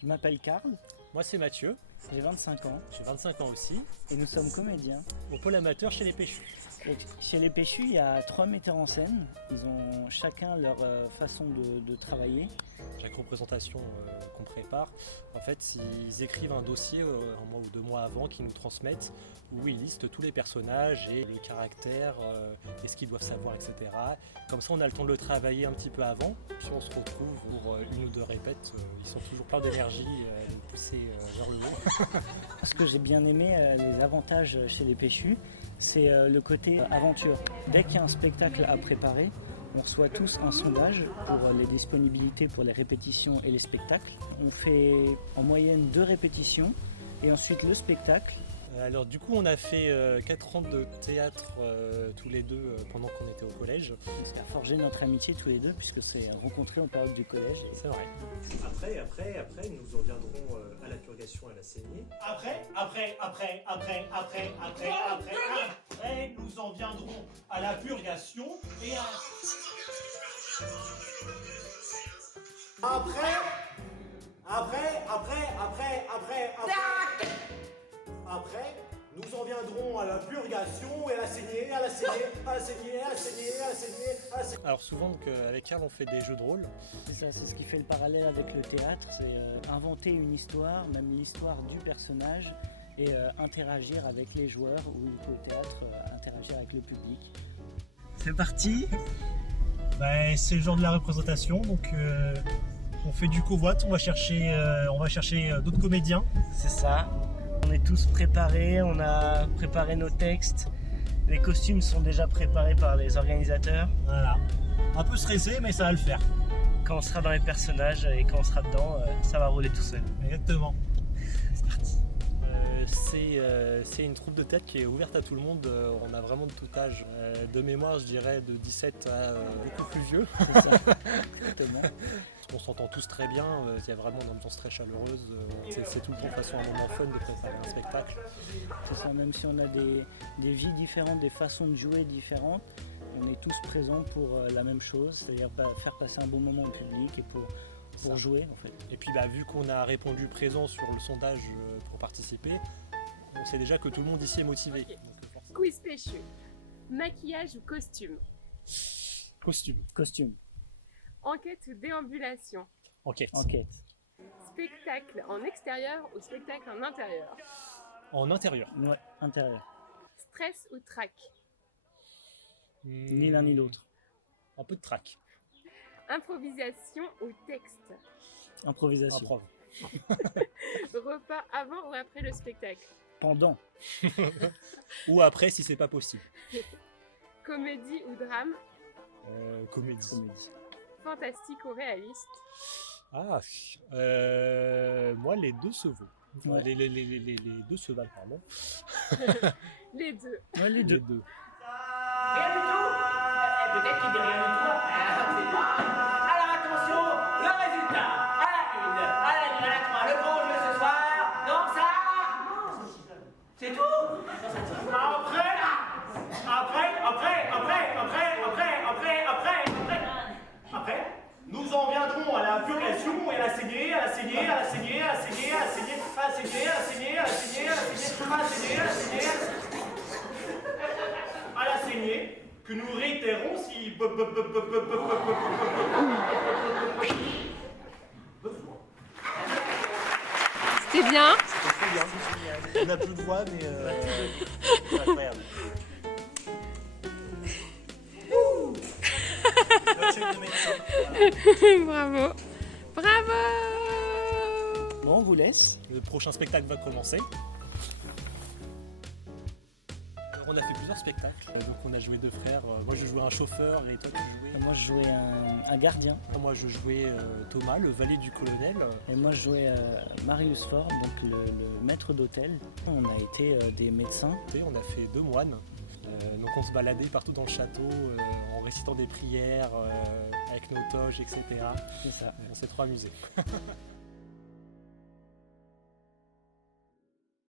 Je m'appelle Karl, Moi c'est Mathieu, j'ai 25 ans j'ai 25 ans aussi, et nous sommes comédiens. au pôle amateur chez les Péchus. Et chez les Péchus, il y a 3 metteurs en scène. Ils ont chacun leur façon de travailler. Chaque représentation qu'on prépare, en fait, ils écrivent un dossier un mois ou 2 mois avant qu'ils nous transmettent, où ils listent tous les personnages et le caractère, et ce qu'ils doivent savoir, etc. Comme ça, on a le temps de le travailler un petit peu avant. Puis on se retrouve pour 1 ou 2 répètes. Ils sont toujours pleins d'énergie, de nous pousser vers le haut. Ce que j'ai bien aimé, les avantages chez les Péchus, c'est le côté aventure. Dès qu'il y a un spectacle à préparer, on reçoit tous un sondage pour les disponibilités pour les répétitions et les spectacles. On fait en moyenne 2 répétitions et ensuite le spectacle. Alors du coup, on a fait 4 ans de théâtre tous les deux pendant qu'on était au collège. Ce qui a forgé notre amitié tous les deux puisque c'est rencontré en période du collège. C'est vrai. Après, nous en viendrons à la purgation et à la saignée. Après, nous en viendrons à la purgation et à... Après, nous en viendrons à la purgation et à la saignée, à la saignée, à la saignée, à la saignée, à la saignée, à la saignée. Alors souvent, donc, avec Karl, on fait des jeux de rôle. C'est ça, c'est ce qui fait le parallèle avec le théâtre, c'est inventer une histoire, même l'histoire du personnage, et interagir avec les joueurs ou au théâtre, interagir avec le public. C'est parti. C'est le genre de la représentation, donc on fait du covoite, on va chercher d'autres comédiens. C'est ça. On est tous préparés, on a préparé nos textes. Les costumes sont déjà préparés par les organisateurs. Voilà. Un peu stressé, mais ça va le faire. Quand on sera dans les personnages et quand on sera dedans, ça va rouler tout seul. Exactement. C'est parti. C'est une troupe de théâtre qui est ouverte à tout le monde. On a vraiment de tout âge. De mémoire, je dirais de 17 à beaucoup plus vieux. C'est ça. Exactement. On s'entend tous très bien. Il y a vraiment une ambiance très chaleureuse. C'est tout le temps de façon un moment fun de préparer un spectacle. C'est ça, même si on a des vies différentes, des façons de jouer différentes, on est tous présents pour la même chose, c'est-à-dire faire passer un bon moment au public et pour jouer en fait. Et puis vu qu'on a répondu présent sur le sondage pour participer, on sait déjà que tout le monde ici est motivé. Donc, Quiz péchu. Maquillage ou costume? costume, Costume, Enquête ou déambulation? enquête. enquête, Spectacle en extérieur ou spectacle en intérieur? En intérieur. ouais, intérieur. Stress ou trac? Ni l'un ni l'autre. Un peu de trac. Improvisation ou texte? Improvisation. Improv. Repas avant ou après le spectacle? Pendant, Ou après si c'est pas possible. Comédie ou drame? Comédie. comédie. Fantastique ou réaliste? Ah, moi les deux se vaut. Enfin, Ouais. les deux se valent, pardon. Les deux. Ouais, les Les deux. deux. Rien du tout. Peut-être qu'il dit rien du tout. Je sais pas. Alors attention, le résultat. À la 1, à la 2, à la 3. Le grand jeu ce soir. Donc ça. C'est tout. Après, nous en viendrons à la purgation et à la saignée, à la saignée, à la saignée, à la saignée, à la saignée, à la saignée, à la saignée, à la saignée, à la saignée, à la saignée, à la saignée, à la saignée, que nous réitérons si besoin. C'était bien. On n'a plus de voix, mais c'est incroyable. Notre chef de médecin. Bravo. Bravo. Bon, on vous laisse. Le prochain spectacle va commencer. On a fait plusieurs spectacles. Donc on a joué 2 frères. Moi je jouais un chauffeur et toi tu jouais. Moi, je jouais un gardien Moi je jouais Thomas, le valet du colonel. et moi, je jouais Marius Ford, donc le maître d'hôtel. On a été des médecins. Et on a fait 2 moines. Donc on se baladait partout dans le château en récitant des prières avec nos toges, etc. C'est ça. On s'est trop amusés.